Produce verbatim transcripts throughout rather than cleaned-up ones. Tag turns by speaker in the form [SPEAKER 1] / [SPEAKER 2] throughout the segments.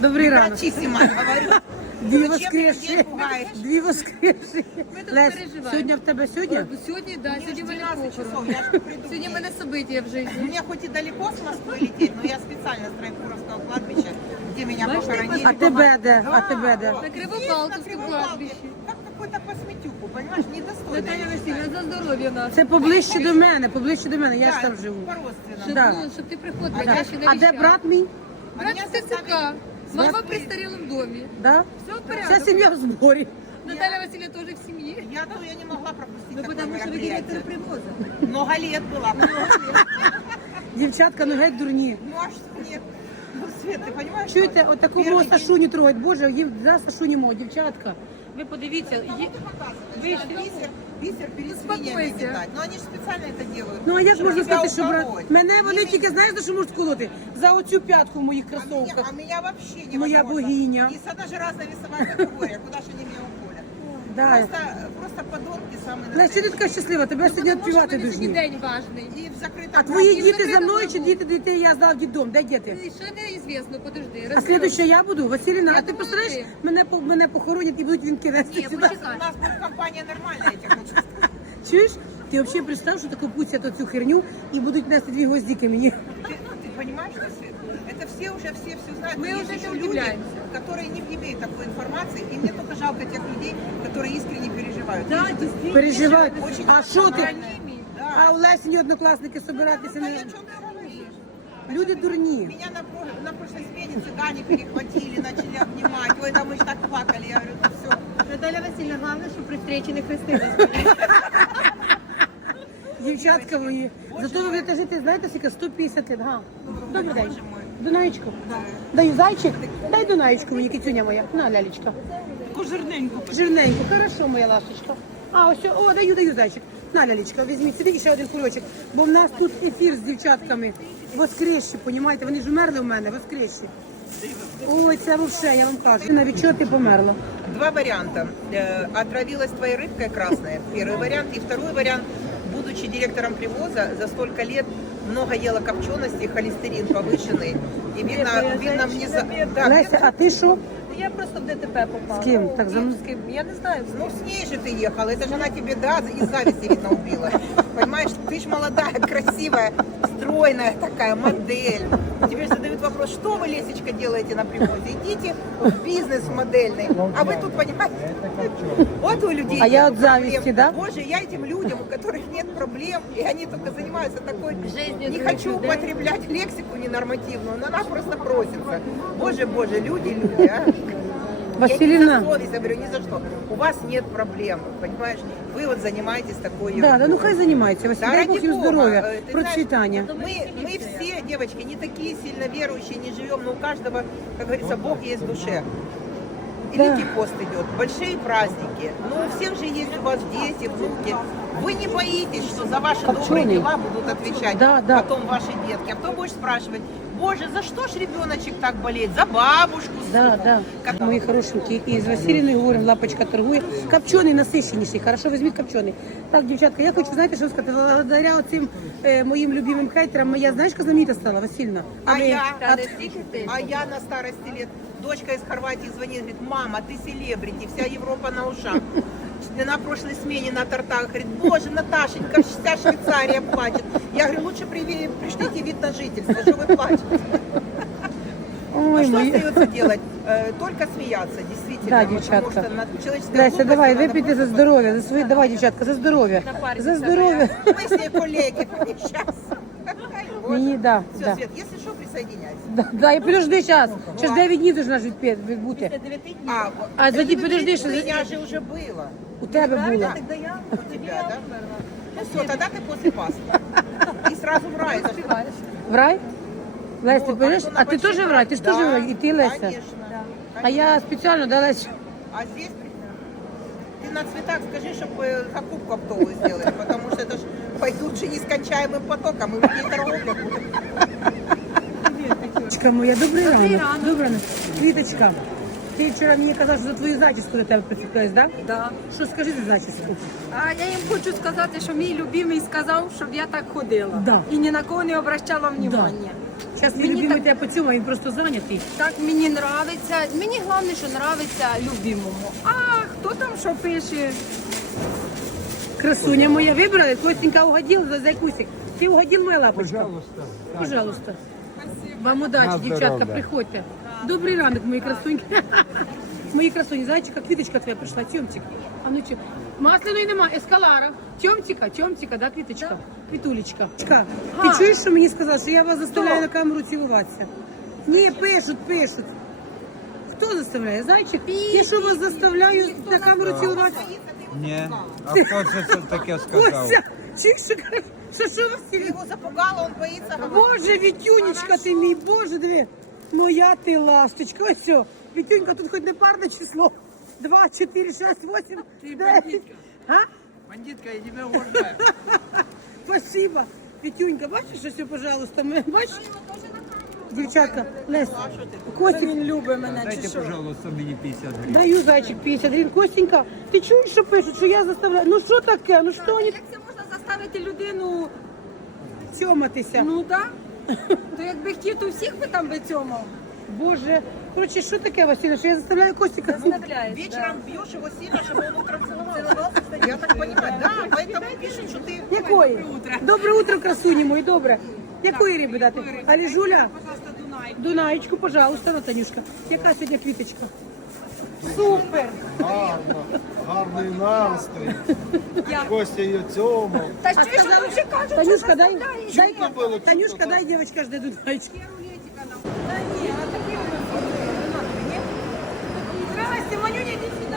[SPEAKER 1] Добрий ранок.
[SPEAKER 2] Гратиссимо, говорю.
[SPEAKER 1] Дві
[SPEAKER 2] Зачем
[SPEAKER 1] воскресші.
[SPEAKER 2] людей пугаєш?
[SPEAKER 1] Дві воскресші.
[SPEAKER 3] тут
[SPEAKER 1] Лесь,
[SPEAKER 3] переживаємо.
[SPEAKER 1] сьогодні в тебе сьогодні?
[SPEAKER 3] Ой, Сьогодні, да,
[SPEAKER 2] Мне
[SPEAKER 3] сьогодні
[SPEAKER 2] ж
[SPEAKER 3] в мене
[SPEAKER 2] двенадцать часов,
[SPEAKER 3] похорон.
[SPEAKER 2] я ж приду.
[SPEAKER 3] Сьогодні в мене события в житті.
[SPEAKER 2] Мне хоть и далеко с Москвы лететь, но я специально с Троекуровского кладбища, где меня
[SPEAKER 3] Бачите,
[SPEAKER 2] похоронили.
[SPEAKER 1] А тебе де?
[SPEAKER 2] Да,
[SPEAKER 1] А тебе де?
[SPEAKER 2] вот
[SPEAKER 3] На
[SPEAKER 2] здесь,
[SPEAKER 3] Кривобалтовском
[SPEAKER 2] на Кривобалтове.
[SPEAKER 3] кладбище.
[SPEAKER 2] Как какой-то косметюку, понимаешь, недостойно.
[SPEAKER 3] Наталя Васильівна, за здоров'я наше.
[SPEAKER 1] Це поближче до мене, поближче до мене, я ж там живу.
[SPEAKER 2] По-родственному.
[SPEAKER 3] Щоб,
[SPEAKER 1] Да.
[SPEAKER 3] ну, щоб ти приходила,
[SPEAKER 1] Да.
[SPEAKER 3] я ще
[SPEAKER 1] А де брат мій?
[SPEAKER 2] А
[SPEAKER 3] Брат
[SPEAKER 2] меня
[SPEAKER 3] в ТЦК.
[SPEAKER 2] заставили-
[SPEAKER 3] Мама
[SPEAKER 2] Заставили-
[SPEAKER 3] в престарілому домі.
[SPEAKER 1] Да?
[SPEAKER 3] Все в
[SPEAKER 1] Вся
[SPEAKER 3] порядку.
[SPEAKER 1] сім'я в зборі.
[SPEAKER 3] Наталя Васильівна теж в сім'ї.
[SPEAKER 2] Я то я не могла пропустить
[SPEAKER 3] Ну,
[SPEAKER 2] такое
[SPEAKER 3] потому что вы
[SPEAKER 2] мероприятие.
[SPEAKER 3] директор привоза.
[SPEAKER 2] Много лет была. Много лет.
[SPEAKER 1] Дівчатка, ну геть дурні.
[SPEAKER 2] Ну а что нет? Ну, Свет, ты понимаешь?
[SPEAKER 1] Чуєте,
[SPEAKER 2] что
[SPEAKER 1] от такого
[SPEAKER 2] первый день-
[SPEAKER 1] Сашуню троють. Боже, їм за Сашуню мого, дівчатка. Ви подивіться, є-
[SPEAKER 2] Кому ты показываешь?
[SPEAKER 1] Вы
[SPEAKER 2] Да,
[SPEAKER 1] что?
[SPEAKER 2] бисер, бисер перед свиньями
[SPEAKER 3] Успокойся.
[SPEAKER 2] метать. Но они же специально это делают.
[SPEAKER 1] Ну а як
[SPEAKER 2] чтобы
[SPEAKER 1] можна
[SPEAKER 2] тебя
[SPEAKER 1] сказати, що брат?
[SPEAKER 2] уколоть.
[SPEAKER 1] Мене вони
[SPEAKER 2] Не
[SPEAKER 1] тільки знаєш, за що можуть колоти? За оцю п'ятку в моїх
[SPEAKER 2] А меня,
[SPEAKER 1] кросовках.
[SPEAKER 2] а меня вообще не
[SPEAKER 1] Моя богиня.
[SPEAKER 2] И она же разная весовая категория. Куда же они меня уколят?
[SPEAKER 1] Да.
[SPEAKER 2] Просто, просто подонки самые
[SPEAKER 1] Лесь, що ти така щаслива? Тебе сьогодні
[SPEAKER 3] Тому що в
[SPEAKER 1] відпівати
[SPEAKER 3] мене сьогодні
[SPEAKER 1] дуже.
[SPEAKER 3] день важний.
[SPEAKER 2] И в закрытом
[SPEAKER 1] А твої
[SPEAKER 2] кругу.
[SPEAKER 1] діти за мною чи діти дітей я здав в дітдом? Де діти?
[SPEAKER 3] І ще неізвісно, подожди.
[SPEAKER 1] А слідуюча я буду? Василіна,
[SPEAKER 3] Я
[SPEAKER 1] а ти
[SPEAKER 3] думаю,
[SPEAKER 1] представляєш,
[SPEAKER 3] ти.
[SPEAKER 1] мене, по- мене похоронять і будуть вінки нести
[SPEAKER 3] Ні,
[SPEAKER 1] сюди.
[SPEAKER 3] почекай.
[SPEAKER 2] У нас будет компания нормальная, я тебе хочу сказать.
[SPEAKER 1] Чуєш? Ти взагалі представ, що таке пустять оцю херню і будуть нести дві гвоздики мені.
[SPEAKER 2] Ты, ты понимаешь, что Свет? Это все уже, все все знают.
[SPEAKER 3] Мы
[SPEAKER 2] Но есть
[SPEAKER 3] уже
[SPEAKER 2] еще
[SPEAKER 3] не
[SPEAKER 2] люди,
[SPEAKER 3] удивляемся.
[SPEAKER 2] которые не имеют такой информации. И мне только жалко тех людей, которые искренне переживают.
[SPEAKER 3] Да,
[SPEAKER 2] Есть
[SPEAKER 3] действительно.
[SPEAKER 1] Переживають.
[SPEAKER 2] Очень
[SPEAKER 1] А що ти?
[SPEAKER 3] Больными.
[SPEAKER 2] Да.
[SPEAKER 1] А у Лесіні однокласники собиратися
[SPEAKER 2] Ну, да,
[SPEAKER 1] не...
[SPEAKER 2] о чем ты говоришь?
[SPEAKER 1] Люди дурні.
[SPEAKER 2] Меня на, про- на прошлой смене цыгане перехватили, начали обнимать. Ой, там мы ж так плакали. Я говорю, ну все.
[SPEAKER 3] Наталя Васильівна, головне, що при встречі не хрестились.
[SPEAKER 1] Дівчатка мої. Зато ви будете жити, знаєте, скільки? сто п'ятдесят років. Ага. Добрий день.
[SPEAKER 2] Боже мой.
[SPEAKER 1] Дунаєчку. Даю зайчик. Дай Дунаєчку мені, кицюня моя. На, лялечка.
[SPEAKER 2] Таку жирненьку.
[SPEAKER 1] Жирненько. Хорошо, моя ласточка. А, ось, о, даю, даю зайчик. На, лялечка, візьміть сюди і ще один кульочок. Бо в нас тут ефір з дівчатками. Воскресші, понімаєте? Вони ж умерли в мене, воскресші. Ой, це взагалі, я вам кажу. Навіть чого ти померла?
[SPEAKER 2] Два варианта. Э, Отравилась твоей рыбкой красная. Первый вариант. И второй вариант. Будучи директором привоза, за столько лет много ела копчености, холестерин повышенный. И видно, видно мне за... Да,
[SPEAKER 1] Леся, а ти що?
[SPEAKER 3] Я просто в ДТП попала.
[SPEAKER 1] З ким? Так, за мною.
[SPEAKER 3] З ким? Я не знаю.
[SPEAKER 2] ну с ней же ты ехала. Это же она тебе, да, из зависти, видно, убила. Понимаешь, ты ж молодая, красивая, стройная такая модель. Тебе же задают вопрос, что вы, Лесечка, делаете на привозе? Идите в бизнес модельный. А вы тут, понимаете, вот у людей
[SPEAKER 1] А я
[SPEAKER 2] нет
[SPEAKER 1] от зависти,
[SPEAKER 2] проблем.
[SPEAKER 1] да?
[SPEAKER 2] Боже, я этим людям, у которых нет проблем, и они только занимаются такой...
[SPEAKER 3] Жизнью
[SPEAKER 2] Не
[SPEAKER 3] других
[SPEAKER 2] хочу
[SPEAKER 3] людей.
[SPEAKER 2] употреблять лексику ненормативную, но она просто просится. Боже, боже, люди, люди, а.
[SPEAKER 1] Василина.
[SPEAKER 2] Я не за совесть, я говорю, ни за что. У вас нет проблем, понимаешь? Вы вот занимаетесь такой
[SPEAKER 1] Да, да, ну
[SPEAKER 2] ерундой.
[SPEAKER 1] хай займається. Василь,
[SPEAKER 2] Да,
[SPEAKER 1] дай
[SPEAKER 2] ради
[SPEAKER 1] Бог їм
[SPEAKER 2] Бога.
[SPEAKER 1] здоров'я,
[SPEAKER 2] Э, ты
[SPEAKER 1] процвітання.
[SPEAKER 2] Мы, мы все, девочки, не такие сильно верующие, не живем, но у каждого, как говорится, Бог есть в душе. И
[SPEAKER 1] Да.
[SPEAKER 2] Великий пост идет, большие праздники. Ну, у всех же есть у вас дети, внуки. Вы не боитесь, что за ваши добрые
[SPEAKER 1] Копченый.
[SPEAKER 2] дела будут отвечать
[SPEAKER 1] Да, да.
[SPEAKER 2] потом ваши детки. А потом будешь спрашивать, боже, за что ж ребеночек так болеет? За бабушку.
[SPEAKER 1] Да,
[SPEAKER 2] сука».
[SPEAKER 1] да.
[SPEAKER 2] Как-
[SPEAKER 1] Мої хорошенькі. І з Василіною говоримо, лапочка торгує. Копчений насищеніший. Хорошо, візьміть копчений. Так, дівчатка, я хочу, знаєте, що сказати? Благодаря оцим е, моїм любимим хейтерам, я, знаєш, яка знаменита стала, Васильівна?
[SPEAKER 2] А
[SPEAKER 1] ви-
[SPEAKER 2] я?
[SPEAKER 1] а-
[SPEAKER 2] А я на старости лет, дочка из Хорватии звонит, говорит, мама, ты селебрити, вся Европа на ушах. На прошлой смене на тортах, говорит, боже, Наташенька, вся Швейцария плачет. Я говорю, лучше при- пришлите вид на жительство, что вы плачете. Ну
[SPEAKER 1] Ой,
[SPEAKER 2] что
[SPEAKER 1] мої...
[SPEAKER 2] остается делать? Э, Только смеяться, действительно.
[SPEAKER 1] Да,
[SPEAKER 2] потому
[SPEAKER 1] девчатка.
[SPEAKER 2] что на человеческая
[SPEAKER 1] Леся,
[SPEAKER 2] глупость
[SPEAKER 1] давай,
[SPEAKER 2] надо
[SPEAKER 1] випийте за
[SPEAKER 2] просто-
[SPEAKER 1] здоров'я, за свої, давай, дівчатка, за здоров'я. За здоров'я.
[SPEAKER 2] Мы все коллеги сейчас.
[SPEAKER 1] Ні, да,
[SPEAKER 2] Все,
[SPEAKER 1] да.
[SPEAKER 2] Свет, если что, присоединяйся.
[SPEAKER 1] Да, да, і подожди час. Ще ж дев'ять днів должна ж відпі- відбути.
[SPEAKER 2] А,
[SPEAKER 1] А зайди, подожди,
[SPEAKER 2] у
[SPEAKER 1] що
[SPEAKER 2] меня же уже было.
[SPEAKER 1] у тебе було.
[SPEAKER 2] У тебя, да? Ну все, тогда ты после Пасхи. И сразу в рай зашла.
[SPEAKER 1] В рай? Леся, ти
[SPEAKER 2] Ну,
[SPEAKER 1] понимаєш?
[SPEAKER 2] кто
[SPEAKER 1] А ти
[SPEAKER 2] набольших
[SPEAKER 1] теж в рай? Ти ж теж в
[SPEAKER 2] Да,
[SPEAKER 1] рай? І ти, Леся?
[SPEAKER 2] Конечно.
[SPEAKER 1] А я спеціально, да, Леся?
[SPEAKER 2] А здесь ты на цветах скажи, чтобы закупку оптовую сделали, потому что это ж пойдут же нескончаемым потоком, и в ней торговля будет.
[SPEAKER 1] Квіточка моя, добрий ранок. Добрий ранок. Квіточка, ти вчора мені казав, що за твою зачіску до тебе прицепилась, так? Да?
[SPEAKER 4] Да.
[SPEAKER 1] Що скажи за зачіску?
[SPEAKER 4] А я їм хочу сказати, що мій любимий сказав, щоб я так ходила.
[SPEAKER 1] Да.
[SPEAKER 4] І ні на кого не обращала внимання.
[SPEAKER 1] Зараз мій
[SPEAKER 3] Мені
[SPEAKER 1] любимий
[SPEAKER 3] так-
[SPEAKER 1] тебе поцілує, він просто зайнятий.
[SPEAKER 3] Так мені нравиться. Мені головне, що нравиться любимому. А хто там що пише?
[SPEAKER 1] Красуня моя вибрали, Костенька угодил за зайкусик. Ти угодил, моя лапочка?
[SPEAKER 4] Пожалуйста.
[SPEAKER 1] Пожалуйста. Вам удачі,
[SPEAKER 4] На
[SPEAKER 1] дівчатка,
[SPEAKER 4] здоров'я.
[SPEAKER 1] приходьте. Добрий ранок, мої красуньки. Мої красуні, зайчика, квіточка твоя прийшла, Тьомчик. А ну чи масляної нема, ескалара. Тьомчика, Тьомчика, да, квіточка? Квітулечка. Чка, ти
[SPEAKER 3] А.
[SPEAKER 1] чуєш, що мені сказали, що я вас заставляю
[SPEAKER 3] Хто?
[SPEAKER 1] на камеру цілуватися? Ні, пишуть, пишуть. Хто заставляє? Зайчик? Я що вас заставляю на камеру цілуватися?
[SPEAKER 4] Ні. А хто це це таке сказав?
[SPEAKER 1] Костя, чик, що, що, що вас
[SPEAKER 2] Ты
[SPEAKER 1] всі-
[SPEAKER 2] его запугала, он боится говорить.
[SPEAKER 1] Боже, Вітюнечка ти мій, Боже, диви. Моя ти ласточка, ось все. Вітюнька, тут хоч не парне число. Два, чотири, шесть, восемь, дев'ять. А?
[SPEAKER 4] Бандитка, я тебе уважаю.
[SPEAKER 1] Спасибо. Вітюнька, бачиш, що все, пожалуйста, ми, бачиш? Дівчатка, Лесь, Костик,
[SPEAKER 3] Він любить мене
[SPEAKER 4] Дайте, пожалуйста, мені п'ятдесят гривень.
[SPEAKER 1] даю зайчик п'ятдесят гривень. Костенька, ти чуєш, що пишуть, що я заставляю? Ну що таке? Ну що вони
[SPEAKER 3] Як це можна заставити людину?
[SPEAKER 1] цьоматися?
[SPEAKER 3] Ну так. То якби хотів, то всіх би там би цьому.
[SPEAKER 1] Боже, коротше, що таке, Василя, що я заставляю Костика?
[SPEAKER 3] Заставляєш.
[SPEAKER 2] Вечером бьешь его сильно, чтобы он утром целовался. Я так понимаю. Да, поэтому пишут, что ты...
[SPEAKER 1] Якої? Добре утро, красуні мої, добре. Якої риби дати? Алі Жуля? Дунаєчку, пожалуйста, на Танюшка. Яка сьогодні квіточка? Супер!
[SPEAKER 5] Гарно, гарний настрій. Костя її цьому.
[SPEAKER 3] Та що ж вони вже кажуть,
[SPEAKER 1] Танюшка,
[SPEAKER 3] що
[SPEAKER 1] дай,
[SPEAKER 3] заставляєш?
[SPEAKER 1] дай,
[SPEAKER 5] Чутно було, чутно,
[SPEAKER 1] Танюшка,
[SPEAKER 5] так?
[SPEAKER 1] дай, дівчинка, жде Дунаєчку. Здрасте, Манюня, иди сюда.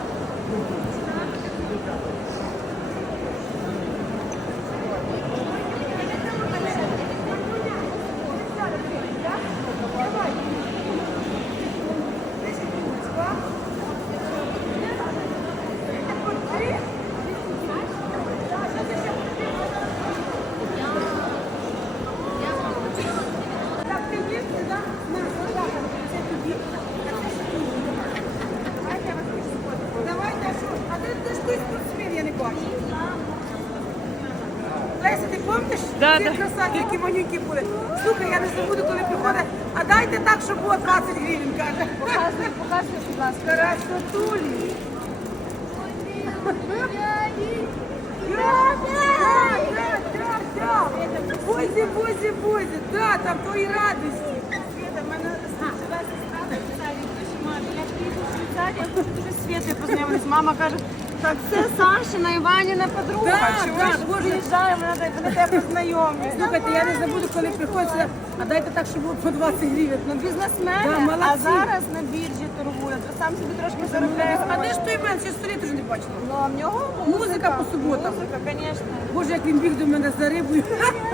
[SPEAKER 1] Так, ти є, да? На, сюди. Це тобі. Давайте я вас хочу сфоткаю. Давайте, а що? А де, де ж той спортсмен, я не бачу. Леся, ти пам'ятаєш?
[SPEAKER 3] Да,
[SPEAKER 1] Ці
[SPEAKER 3] да.
[SPEAKER 1] красавці, які манюки були. Слухай, я не забуду, коли приходить. А дайте так, щоб було двадцять гривень, каже.
[SPEAKER 3] Показуй, показуй, будь ласка.
[SPEAKER 1] Красотулі. Да, да, да, да, да. Бозі, бозі, бозі, да, там твої радості.
[SPEAKER 6] Света, в мене жива сестра написала, пише мамі, я ж приїду в Швейцарію, я хочу дуже з Світою познайомитись. Мама каже, так це Сашина Іваніна подруга.
[SPEAKER 1] Да,
[SPEAKER 6] Чого
[SPEAKER 1] да,
[SPEAKER 6] ж
[SPEAKER 1] Боже.
[SPEAKER 6] приїжджаємо, вона так, вона тебе познайомлюсь.
[SPEAKER 1] Слухайте, я не забуду, коли приходиться, а дайте так, щоб було по двадцять гривень.
[SPEAKER 6] Ну, бізнесмени,
[SPEAKER 1] Да, молодці.
[SPEAKER 6] а зараз на біржі торгує, то сам собі трошки заробляє.
[SPEAKER 1] А де ж той мен? Я сто літ вже не бачила.
[SPEAKER 6] Ну, а в нього
[SPEAKER 1] Музика по суботам.
[SPEAKER 6] Музика, звісно.
[SPEAKER 1] Боже, як він біг до мене за рибою.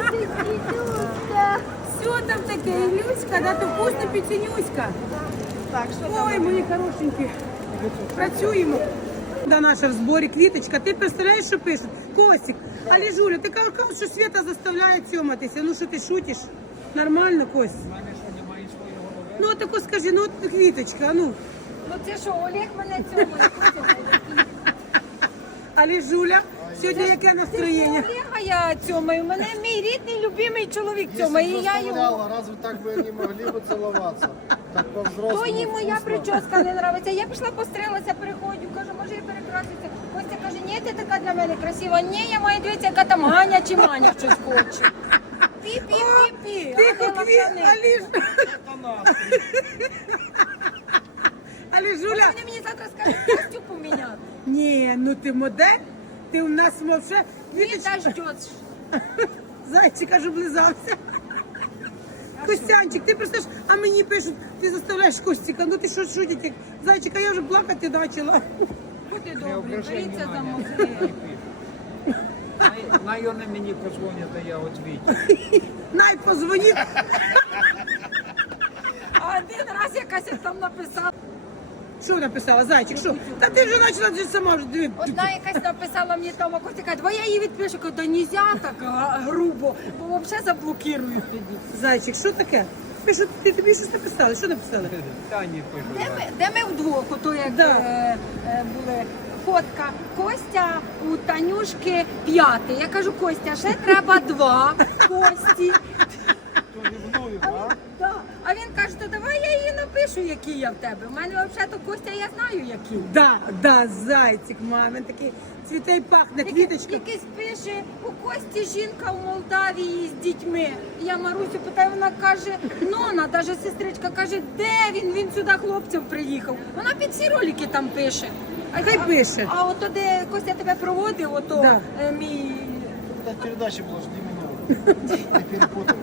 [SPEAKER 1] Що там таке, Ілюська, да, то вкусна печенюська.
[SPEAKER 6] Так, що там?
[SPEAKER 1] Ой, мої хорошенькі, працюємо. Да, наша в зборі квіточка. Ти представляєш, що пишуть? Костік, але Жуля, ти кажеш, що Свята заставляє цьоматися. Ну що ти шутиш? Нормально, Кость? Ну, тако скажи, ну от квіточка, а ну.
[SPEAKER 3] Ну це що, Олег мене цьому
[SPEAKER 1] Але Жуля, сьогодні яке настроєння?
[SPEAKER 3] Олега я цьомаю, мене мій рідний, любимий чоловік цьомає, і я його.
[SPEAKER 5] Заставляла, разве так вы не могли бы целоваться? Так
[SPEAKER 3] То
[SPEAKER 5] по-взрослому
[SPEAKER 3] їй моя
[SPEAKER 5] вкусно.
[SPEAKER 3] прическа не нравиться. Я пішла пострилася, приходжу, кажу, може я перекраситься. Костя каже, ні, ти така для мене красива. Ні, я маю дивитися, яка там Ганя чи Маня щось хоче. Пі-пі-пі-пі.
[SPEAKER 1] Тихо,
[SPEAKER 3] а не
[SPEAKER 1] квіт,
[SPEAKER 3] лапшани.
[SPEAKER 1] Аліж. Але Жуля,
[SPEAKER 3] Вони мені завтра скажуть, Костю поміняти.
[SPEAKER 1] ні, ну ти модель, ти у нас мовше.
[SPEAKER 3] Не
[SPEAKER 1] Квіточка,
[SPEAKER 3] дождется.
[SPEAKER 1] зайчик аж облизався. Костянчик, ти представляєш, а мені пишуть, ти заставляєш Костіка, ну ти що шутить, як зайчика, я вже плакати почала.
[SPEAKER 3] Будьте добрі, беріться за мозги.
[SPEAKER 4] Наверное, мені позвонять, а я відвічу.
[SPEAKER 1] Навіть позвоніть.
[SPEAKER 3] А один раз якась там написала.
[SPEAKER 1] Що написала, зайчик, що? Та ти вже почала вже сама вже диви.
[SPEAKER 3] Одна якась написала мені там, а Костя каже, давай я її відпишу, кажу, да нельзя так а, грубо, бо взагалі заблокирують тоді.
[SPEAKER 1] Зайчик, що таке? Пишуть, ти тобі щось написали, що написали?
[SPEAKER 4] Тані
[SPEAKER 3] Де
[SPEAKER 4] пишу.
[SPEAKER 3] ми, де ми вдвох, ото як
[SPEAKER 1] Да.
[SPEAKER 3] е, е, були фотка Костя у Танюшки п'ятий. Я кажу, Костя, ще треба два Кості.
[SPEAKER 5] То ревнует.
[SPEAKER 3] Да. А він каже, то давай я її напишу, який я в тебе. У мене взагалі то Костя, я знаю, який.
[SPEAKER 1] Да, да, зайчик, мамин такий цвіте й пахне, квіточка.
[SPEAKER 3] Якийсь пише, у Кості жінка в Молдавії з дітьми. Я Марусю питаю, вона каже, Нона, навіть сестричка каже, де він? Він сюди хлопців приїхав. Вона під ці ролики там пише. А,
[SPEAKER 1] Хай
[SPEAKER 3] а-
[SPEAKER 1] пише.
[SPEAKER 3] А ото де Костя тебе проводив, ото
[SPEAKER 1] Да.
[SPEAKER 3] е, мій.
[SPEAKER 5] Это передача была, жди минуту. Ты перепутал.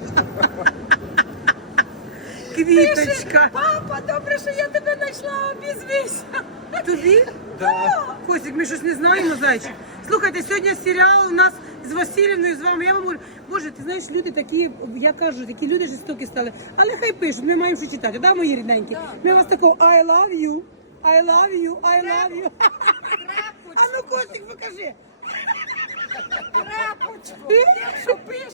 [SPEAKER 1] Квіточка.
[SPEAKER 3] Папа, добре, що я тебе знайшла, обізвися.
[SPEAKER 1] Тобі? Костік, ми щось не знаємо, зайчик. Слухайте, сьогодні серіал у нас з Васильівною, з вами. Я вам говорю, боже, ти знаєш, люди такі, я кажу, такі люди жорстокі стали. Але хай пишуть, ми маємо що читати, да, мої рідненькі? Ми вас такого I love you, I love you, I love you. А ну, Костік, покажи.
[SPEAKER 3] Крапочку, ти що пишеш?